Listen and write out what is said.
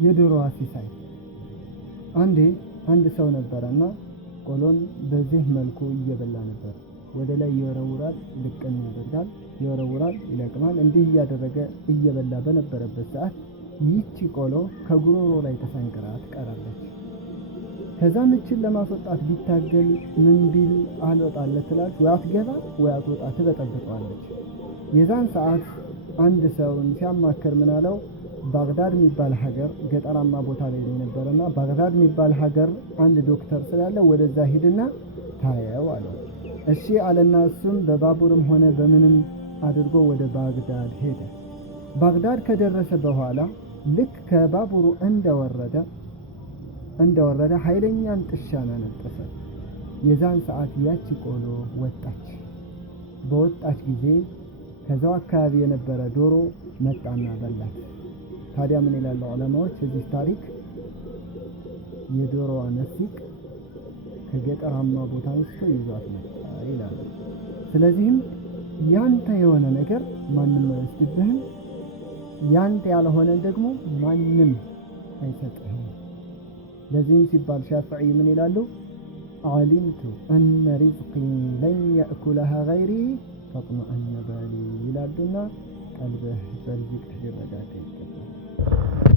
የዶሮዋ ሲሳይ። አንድ ሰው ነበረና ቆሎን በዚህ መልኩ እየበላ ነበር። ወደ ላይ ይወረውራል፣ ልቅም ያደርጋል፣ ይወረውራል፣ ይለቅማል። እንዲህ እያደረገ እየበላ በነበረበት ሰዓት ይህቺ ቆሎ ከጉሮሮ ላይ ተሰንቅራ ትቀራለች። ከዛ ምችን ለማስወጣት ቢታገል ምን ቢል አልወጣለት ትላለች። ወይ አትገባ ወይ አትወጣ ትበጠብጠዋለች። የዛን ሰዓት አንድ ሰውን ሲያማከር ምን አለው? ባግዳድ የሚባል ሀገር ገጠራማ ቦታ ላይ ነበርና ባግዳድ የሚባል ሀገር አንድ ዶክተር ስላለ ወደዛ ሂድና ታየው አለው። እሺ አለና እሱም በባቡርም ሆነ በምንም አድርጎ ወደ ባግዳድ ሄደ። ባግዳድ ከደረሰ በኋላ ልክ ከባቡሩ እንደወረደ ኃይለኛን ጥሻን አነጠሰ። የዛን ሰዓት ያቺ ቆሎ ወጣች። በወጣች ጊዜ ከዛው አካባቢ የነበረ ዶሮ መጣና በላት። ታዲያ ምን ይላሉ ዑለማዎች እዚህ ታሪክ? የዶሮዋ ነሲቅ ከገጠራማ ቦታ ውስጥ ይዟት መጣ ይላሉ። ስለዚህም ያንተ የሆነ ነገር ማንም አይወስድብህም፣ ያንተ ያልሆነ ደግሞ ማንም አይሰጥህም። ለዚህም ሲባል ሻፊዒ ምን ይላሉ? ዓሊምቱ አነ ሪዝቂ ለን የእኩለሃ ገይሪ ፈጥመአነ ባሊ ይላሉና ቀልብህ በርዚቅ ሊረጋጋ ይገባል።